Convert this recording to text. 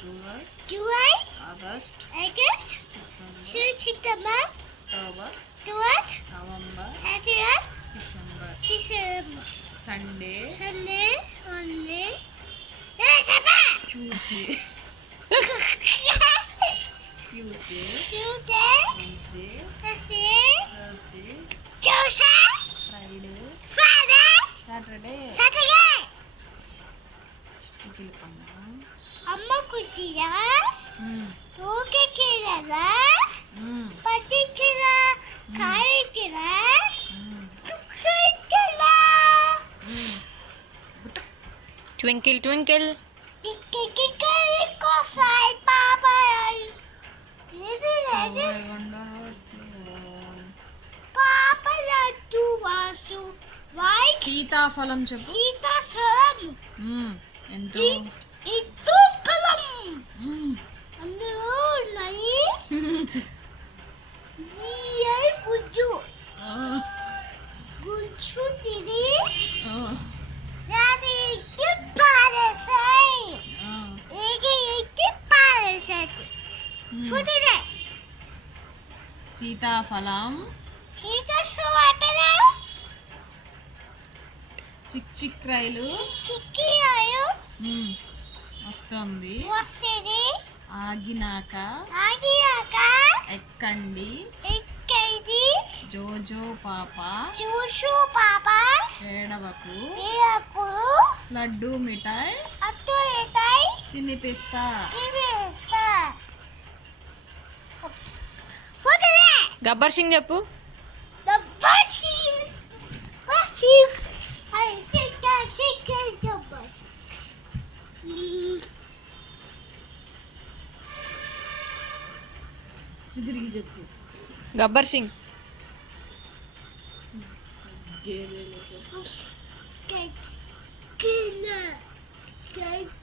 July, August, September, October, November, December. Sunday, Monday, Tuesday, Wednesday, Thursday, Friday, Saturday. Chilukamma అమ్మ కుట్టియా okay కిరలా పట్టించలా కాయికిరా కుక్కిలా Twinkle twinkle coffee papa this papa lattu vasu why సీతాఫలం చెప్పు. సీతాఫలం ఎంతో itu pelam అందులో ఉన్నాయి dia buju buju tiri Daddy itu parasai ini itu parasai putih సీతాఫలం kita semua apa చిక్ చిక్ రైలు చిక్కి ayo వస్తుంది. వస్తది ఆగినాక ఎక్కండి ఎక్కడి జోజో పాప చూసు పాప ఏడవకు ఏకు లడ్డు మిఠాయి అత్తు ఎటై తినిపిస్తా. ఇవేస్తా ఫోటోలే గబ్బర్ సింగ్ చెప్పు. ద బర్షి ఐ షేక్ ద బర్షి తిరిగి చెప్పు. గబ్బర్ సింగ్ గేదెలు చెప్పు. Cake cake cake